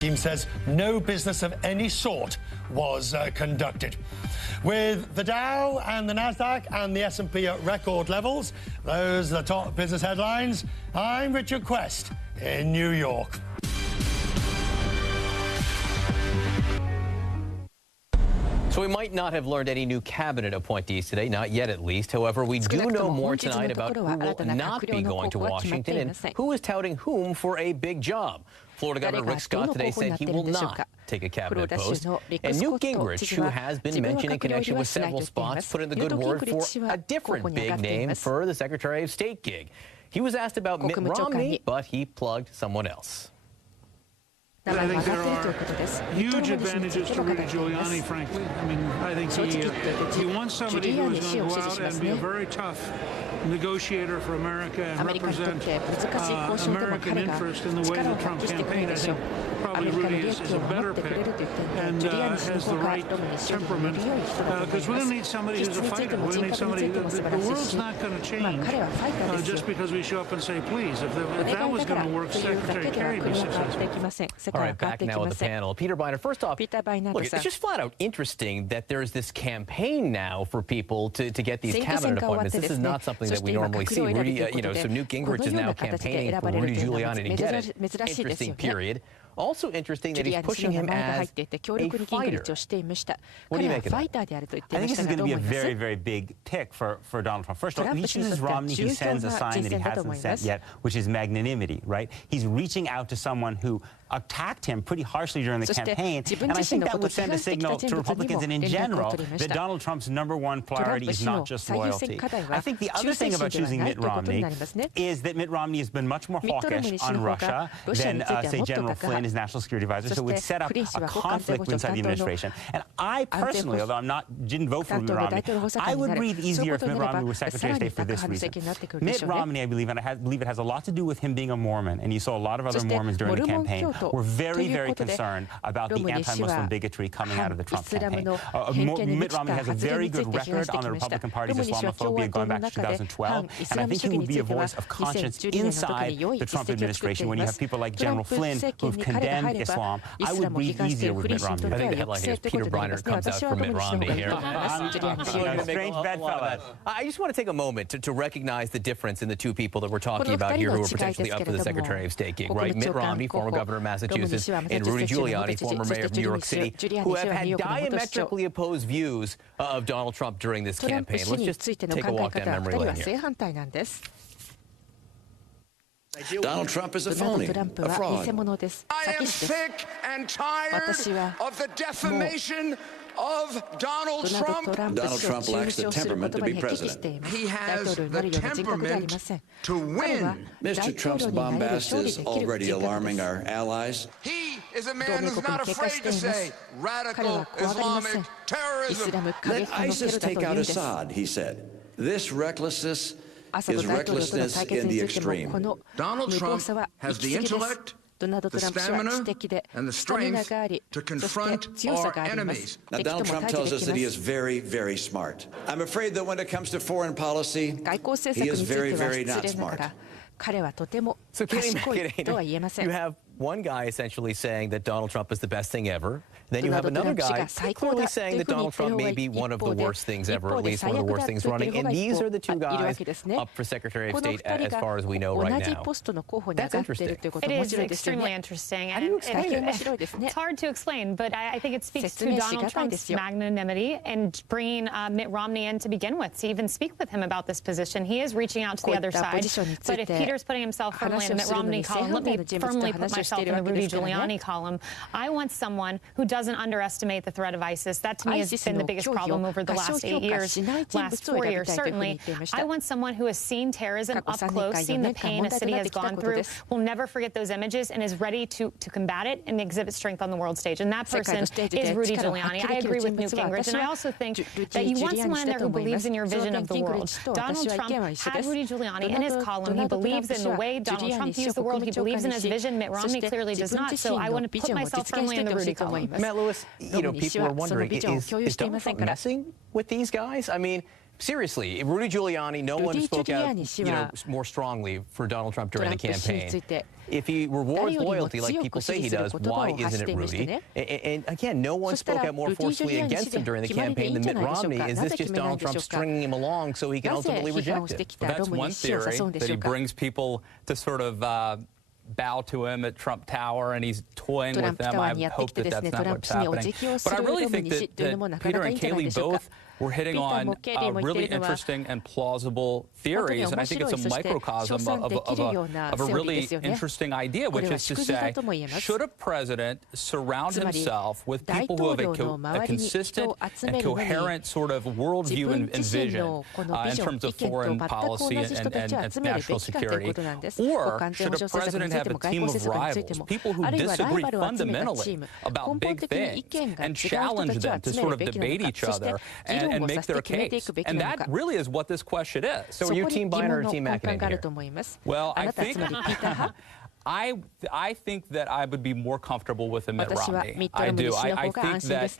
team says no business of any sort was conducted. With the Dow and the Nasdaq and the S&P at record levels, those are the top business headlines. I'm Richard Quest in New York. So we might not have learned any new cabinet appointees today, not yet at least. However, we do know more tonight about who will not be going to Washington and who is touting whom for a big job. Florida Governor Rick Scott today said he will not take a cabinet post. And Newt Gingrich, who has been mentioned in connection with several spots, put in the good word for a different big name for the Secretary of State gig. He was asked about Mitt Romney, but he plugged someone else. I think there are huge advantages to Rudy Giuliani, frankly. I mean, I think he wants somebody who is going to go out and be a very tough negotiator for America and represent American interest in the way the Trump campaign. I think probably Rudy is a better pick and has the right temperament. Because we're going to need somebody who's a fighter. We're going to need somebody. The world's not going to change just because we show up and say please. If that was going to work, Secretary Kerry would be successful. All right, back now with the panel. Peter Beiner, first off, look, it's just flat out interesting that there's this campaign now for people to get these cabinet appointments. This is not something that we normally see. Rudy, so Newt Gingrich is now campaigning for Rudy Giuliani to get it. Interesting period. Also interesting that he's pushing him as a fighter. What do you make of that? I think this is going to be a very, very big pick for Donald Trump. First of all, he chooses Romney. He sends a sign that he hasn't sent yet, which is magnanimity, right? He's reaching out to someone who attacked him pretty harshly during the campaign. And I think that would send a signal to Republicans and in general that Donald Trump's #1 priority is not just loyalty. I think the other thing about choosing Mitt Romney is that Mitt Romney has been much more hawkish on Russia than, say, General Flynn, his national security advisor, so it would set up a conflict inside the administration. And I personally, although didn't vote for Mitt Romney, I would breathe easier if Mitt Romney were Secretary of State for this reason. Mitt Romney, I believe, and I believe it has a lot to do with him being a Mormon, and you saw a lot of other Mormons during the campaign, were very, very concerned about the anti-Muslim bigotry coming out of the Trump campaign. Mitt Romney has a very good record on the Republican Party's Islamophobia going back to 2012, and I think he would be a voice of conscience inside the Trump administration when you have people like General Flynn who have condemned Islam. I would breathe easier with Mitt Romney. I think the headline here is Peter Beiner comes out for Mitt Romney here. Strange bedfellow. I just want to take a moment to recognize the difference in the two people that we're talking about here who are potentially up for the Secretary of State gig, right? Mitt Romney, former governor of Massachusetts, and Rudy Giuliani, former mayor of New York City, who have had diametrically opposed views of Donald Trump during this campaign. Let's just take a walk down memory lane here. Donald Trump is a phony, a fraud. I am sick and tired of the defamation of Donald Trump. Donald Trump lacks the temperament to be president. He has the temperament to win. Mr. Trump's bombast is already alarming our allies. He is a man who's not afraid to say radical Islamic terrorism. Let ISIS take out Assad, he said. This recklessness is recklessness in the extreme. Donald Trump has the intellect, the stamina, and the strength to confront our enemies. Now, Donald Trump tells us that he is very, very smart. I'm afraid that when it comes to foreign policy, he is very, very not smart. So you have one guy essentially saying that Donald Trump is the best thing ever. Then you have another guy clearly saying that Donald Trump may be one of the worst things ever, at least one of the worst things running. And these are the two guys up for Secretary of State as far as we know right now. That's interesting. It is extremely interesting. How do you explain it? It's hard to explain, but I think it speaks to Donald Trump's magnanimity and bringing Mitt Romney in to begin with, to even speak with him about this position. He is reaching out to the other side. But if Peter's putting himself firmly in the Mitt Romney column, let me firmly put myself in the Rudy Giuliani column. I want someone who doesn't underestimate the threat of ISIS. That to me has been the biggest problem over the last 8 years, last 4 years certainly. I want someone who has seen terrorism up close, seen the pain a city has gone through, will never forget those images, and is ready to combat it and exhibit strength on the world stage. And that person is Rudy Giuliani. I agree with Newt Gingrich, and I also think that you want someone in there who believes in your vision of the world. Donald Trump had Rudy Giuliani in his column. He believes in the way Donald Trump views the world. He believes in his vision. Mitt Romney clearly does not, so I want to put myself firmly in the Rudy column. Matt Lewis, people are wondering, is Donald Trump messing with these guys? I mean, Seriously, Rudy Giuliani, no one spoke out, more strongly for Donald Trump during the campaign. If he rewards loyalty like people say he does, why isn't it Rudy? And again, no one spoke out more forcefully against him during the campaign than Mitt Romney. Is this just Donald Trump stringing him along so he can ultimately reject it? Well, that's one theory, that he brings people to sort of bow to him at Trump Tower, and he's toying with them. I hope that that's not what's happening. But I really think that Peter and Kayleigh both were hitting on really interesting and plausible theories, and I think it's a microcosm of a really interesting idea, which is to say, should a president surround himself with people who have a consistent and coherent sort of worldview and vision in terms of foreign policy and national security? Or should a president have a team of rivals, people who disagree fundamentally about big things, and challenge them to sort of debate each other and make their case? And that really is what this question is. So are you Team Biden or Team McEnany here? Well, I think that I would be more comfortable with Mitt Romney. I do. I think that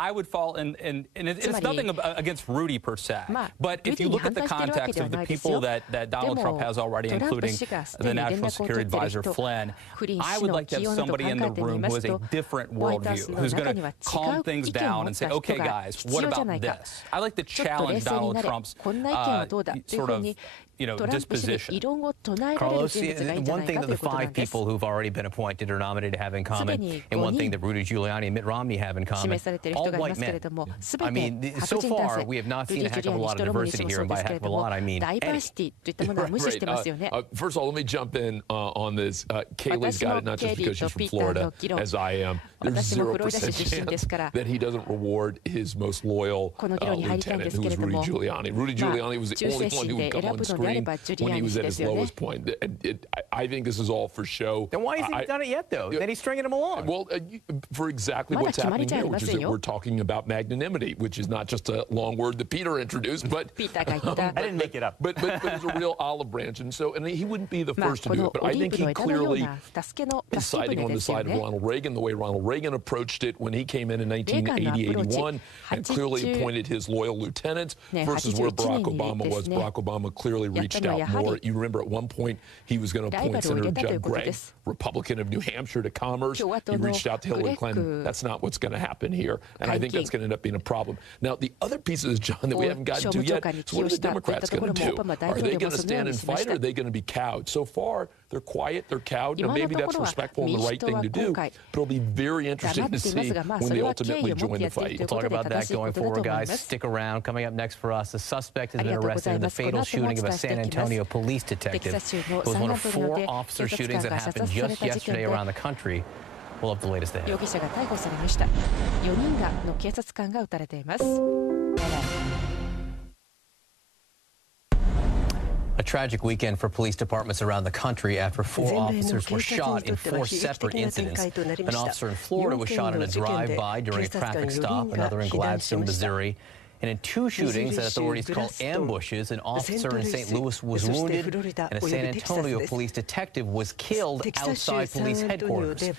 I would fall in it's nothing against Rudy per se, but if you look at the context of the people that Donald Trump has already, including the National Security Advisor Flynn, I would like to have somebody in the room who has a different worldview, who's going to calm things down and say, okay, guys, what about this? I like to challenge Donald Trump's sort of disposition. Carlos, one thing that the 5 people who've already been appointed or nominated have in common, and one thing that Rudy Giuliani and Mitt Romney have in common, all white men. I mean, so far, we have not seen a heck of a lot of diversity here, and by a heck of a lot, I mean any. First of all, let me jump in on this. Kayleigh's got it not just because she's from Florida, as I am. There's 0% chance that he doesn't reward his most loyal lieutenant, who is Rudy Giuliani. Rudy Giuliani was the only one who would come on screen when he was at his lowest point. I think this is all for show. Then why hasn't he done it yet, though? Then he's stringing him along. Well, for exactly what's happening here, which is that we're talking about magnanimity, which is not just a long word that Peter introduced, but I didn't make it up. But it's a real olive branch, and he wouldn't be the first to do it. But I think he clearly is siding on the side of Ronald Reagan, the way Ronald Reagan approached it when he came in 1980-81, and clearly appointed his loyal lieutenants, versus where Barack Obama was. Barack Obama clearly reached out more. You remember at one point he was going to appoint Senator Judd Gregg, Republican of New Hampshire, to Commerce. He reached out to Hillary Clinton. That's not what's going to happen here, and I think that's going to end up being a problem. Now, the other pieces, John, that we haven't gotten to yet, so what are the Democrats going to do? Are they going to stand and fight, or are they going to be cowed? So far, they're quiet, they're cowed, and maybe that's respectful and the right thing to do, but it'll be very interesting to see when they ultimately join the fight. We'll talk about that going forward, guys. Stick around. Coming up next for us, a suspect has been arrested in the fatal shooting of a San Antonio police detective. It was one of 4 officer shootings that happened just yesterday around the country. We'll have the latest ahead. A tragic weekend for police departments around the country after 4 officers were shot in 4 separate incidents. An officer in Florida was shot in a drive-by during a traffic stop, another in Gladstone, Missouri. And in 2 shootings that authorities call ambushes, an officer in St. Louis was wounded, and a San Antonio police detective was killed outside police headquarters.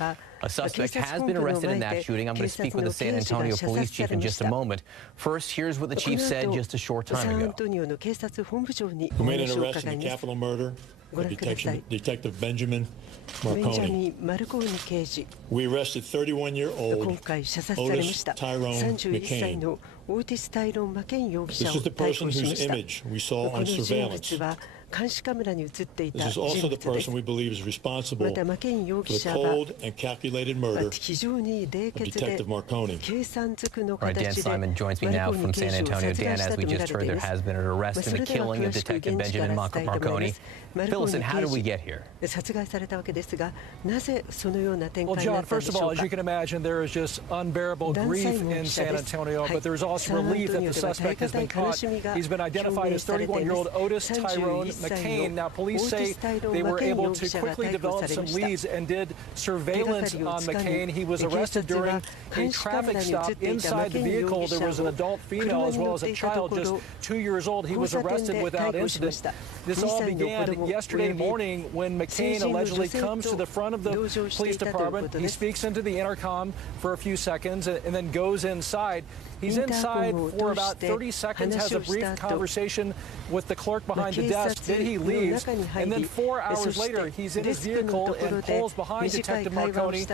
A suspect has been arrested in that shooting. I'm going to speak with the San Antonio police chief in just a moment. First, here's what the chief said just a short time ago. We made an arrest in the capital murder of Detective Benjamin Marconi. We arrested 31-year-old Otis Tyrone McCain. This is the person whose image we saw on surveillance. This is also the person we believe is responsible for the cold and calculated murder of Detective Marconi. All right, Dan Simon joins me now from San Antonio. Dan, as we just heard, there has been an arrest in the killing of Detective Benjamin Marconi. Fill us in, how did we get here? Well, John, first of all, as you can imagine, there is just unbearable grief in San Antonio, but there is also relief that the suspect has been caught. He's been identified as 31-year-old Otis Tyrone McCain. Now, police say they were able to quickly develop some leads and did surveillance on McCain. He was arrested during a traffic stop. Inside the vehicle, there was an adult female as well as a child just 2 years old. He was arrested without incident. This all began yesterday morning when McCain allegedly comes to the front of the police department. He speaks into the intercom for a few seconds and then goes inside. He's inside for about 30 seconds, has a brief conversation with the clerk behind the desk. Then he leaves. And then 4 hours later, he's in his vehicle and pulls behind Detective Marconi